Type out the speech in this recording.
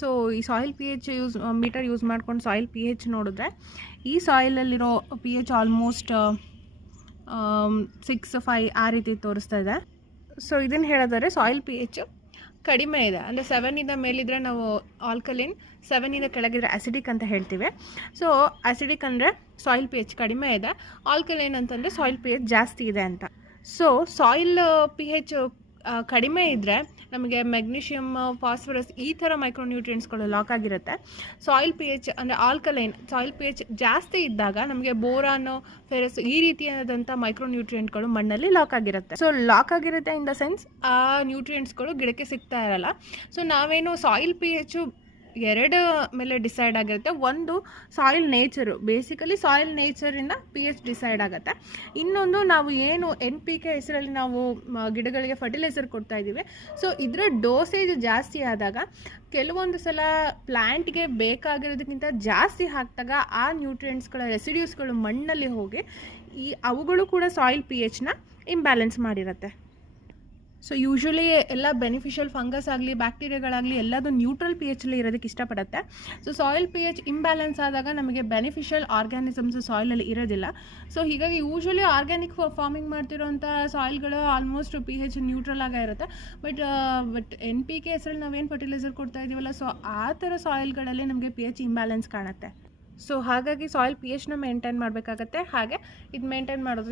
So ಈ soil P H meter use ಮಾಡ್ಕೊಂಡು soil P H ನೋಡಿದ್ರೆ ಈ ಸಾಯಿಲಲ್ಲಿರೋ ಪಿ ಎಚ್ ಆಲ್ಮೋಸ್ಟ್ 6.5 ಆ ರೀತಿ ತೋರಿಸ್ತಾ ಇದೆ. ಸೊ ಇದನ್ನು ಹೇಳಿದರೆ ಸಾಯಿಲ್ ಪಿ ಎಚ್ ಕಡಿಮೆ ಇದೆ, ಅಂದರೆ 7 ಮೇಲಿದ್ರೆ ನಾವು ಆಲ್ಕಲಿನ್, 7 ಕೆಳಗಿದ್ರೆ ಅಸಿಡಿಕ್ ಅಂತ ಹೇಳ್ತೀವಿ. ಸೊ ಅಸಿಡಿಕ್ ಅಂದರೆ ಸಾಯಿಲ್ ಪಿ ಎಚ್ ಕಡಿಮೆ ಇದೆ, ಆಲ್ಕಲೈನ್ ಅಂತಂದರೆ ಸಾಯಿಲ್ ಪಿ ಎಚ್ ಜಾಸ್ತಿ ಇದೆ ಅಂತ. ಸೊ ಸಾಯಿಲ್ ಪಿ ಎಚ್ ಕಡಿಮೆ ಇದ್ದರೆ ನಮಗೆ ಮೆಗ್ನೀಷಿಯಮ್, ಫಾಸ್ಫರಸ್ ಈ ಥರ ಮೈಕ್ರೋನ್ಯೂಟ್ರಿಯೆಂಟ್ಸ್ಗಳು ಲಾಕ್ ಆಗಿರುತ್ತೆ. ಸಾಯಿಲ್ ಪಿ ಎಚ್ ಅಂದರೆ ಆಲ್ಕಲೈನ್, ಸಾಯಿಲ್ ಪಿ ಎಚ್ ಜಾಸ್ತಿ ಇದ್ದಾಗ ನಮಗೆ ಬೋರಾನು, ಫೆರಸ್ ಈ ರೀತಿಯಾದಂಥ ಮೈಕ್ರೋನ್ಯೂಟ್ರಿಯೆಂಟ್ಗಳು ಮಣ್ಣಲ್ಲಿ ಲಾಕ್ ಆಗಿರುತ್ತೆ. ಸೊ ಲಾಕ್ ಆಗಿರುತ್ತೆ ಇನ್ ದ ಸೆನ್ಸ್ ಆ ನ್ಯೂಟ್ರಿಯೆಂಟ್ಸ್ಗಳು ಗಿಡಕ್ಕೆ ಸಿಗ್ತಾ ಇರಲ್ಲ. ಸೊ ನಾವೇನು ಸಾಯಿಲ್ ಪಿ ಎಚ್ ಎರಡು ಮೇಲೆ ಡಿಸೈಡ್ ಆಗಿರುತ್ತೆ. ಒಂದು ಸಾಯಿಲ್ ನೇಚರು, ಬೇಸಿಕಲಿ ಸಾಯಿಲ್ ನೇಚರಿಂದ ಪಿ ಎಚ್ ಡಿಸೈಡ್ ಆಗುತ್ತೆ. ಇನ್ನೊಂದು ನಾವು ಏನು NPK ಹೆಸರಲ್ಲಿ ನಾವು ಗಿಡಗಳಿಗೆ ಫರ್ಟಿಲೈಸರ್ ಕೊಡ್ತಾ ಇದ್ದೀವಿ, ಸೊ ಇದರ ಡೋಸೇಜ್ ಜಾಸ್ತಿ ಆದಾಗ ಕೆಲವೊಂದು ಸಲ ಪ್ಲ್ಯಾಂಟ್ಗೆ ಬೇಕಾಗಿರೋದಕ್ಕಿಂತ ಜಾಸ್ತಿ ಹಾಕಿದಾಗ ಆ ನ್ಯೂಟ್ರಿಯೆಂಟ್ಸ್ಗಳ ರೆಸಿಡ್ಯೂಸ್ಗಳು ಮಣ್ಣಲ್ಲಿ ಹೋಗಿ ಅವುಗಳು ಕೂಡ ಸಾಯಿಲ್ ಪಿ ಎಚ್ನ ಇಂಬ್ಯಾಲೆನ್ಸ್ ಮಾಡಿರುತ್ತೆ. ಸೊ ಯೂಶ್ವಲಿ ಎಲ್ಲ ಬೆನಿಫಿಷಿಯಲ್ ಫಂಗಸ್ ಆಗಲಿ ಬ್ಯಾಕ್ಟೀರಿಯಾಗಳಾಗಲಿ ಎಲ್ಲದು ನ್ಯೂಟ್ರಲ್ ಪಿ ಎಚಲ್ಲಿ ಇರೋದಕ್ಕೆ ಇಷ್ಟಪಡುತ್ತೆ. So soil P H imbalance ಆದಾಗ ನಮಗೆ ಬೆನಿಫಿಷಿಯಲ್ ಆರ್ಗ್ಯಾನಿಸಮ್ಸ್ ಸಾಯಿಲಲ್ಲಿ ಇರೋದಿಲ್ಲ. ಸೊ ಹೀಗಾಗಿ ಯೂಶ್ವಲಿ ಆರ್ಗ್ಯಾನಿಕ್ ಫಾರ್ಮಿಂಗ್ ಮಾಡ್ತಿರೋಂಥ ಸಾಯಿಲ್ಗಳು ಆಲ್ಮೋಸ್ಟ್ ಪಿ ಎಚ್ ನ್ಯೂಟ್ರಲ್ ಆಗೇ ಇರುತ್ತೆ. ಬಟ್ NPK ಹೆಸರಲ್ಲಿ ನಾವೇನು ಫರ್ಟಿಲೈಸರ್ ಕೊಡ್ತಾ ಇದ್ದೀವಲ್ಲ, ಸೊ ಆ ಥರ ಸಾಯಿಲ್ಗಳಲ್ಲಿ ನಮಗೆ ಪಿ ಎಚ್ ಇಂಬ್ಯಾಲೆನ್ಸ್ ಕಾಣುತ್ತೆ. ಸೊ ಹಾಗಾಗಿ ಸಾಯಿಲ್ ಪಿ ಎಚ್ನ ಮೇಂಟೈನ್ ಮಾಡಬೇಕಾಗತ್ತೆ. ಹಾಗೆ ಇದು ಮೇಂಟೈನ್ ಮಾಡೋದು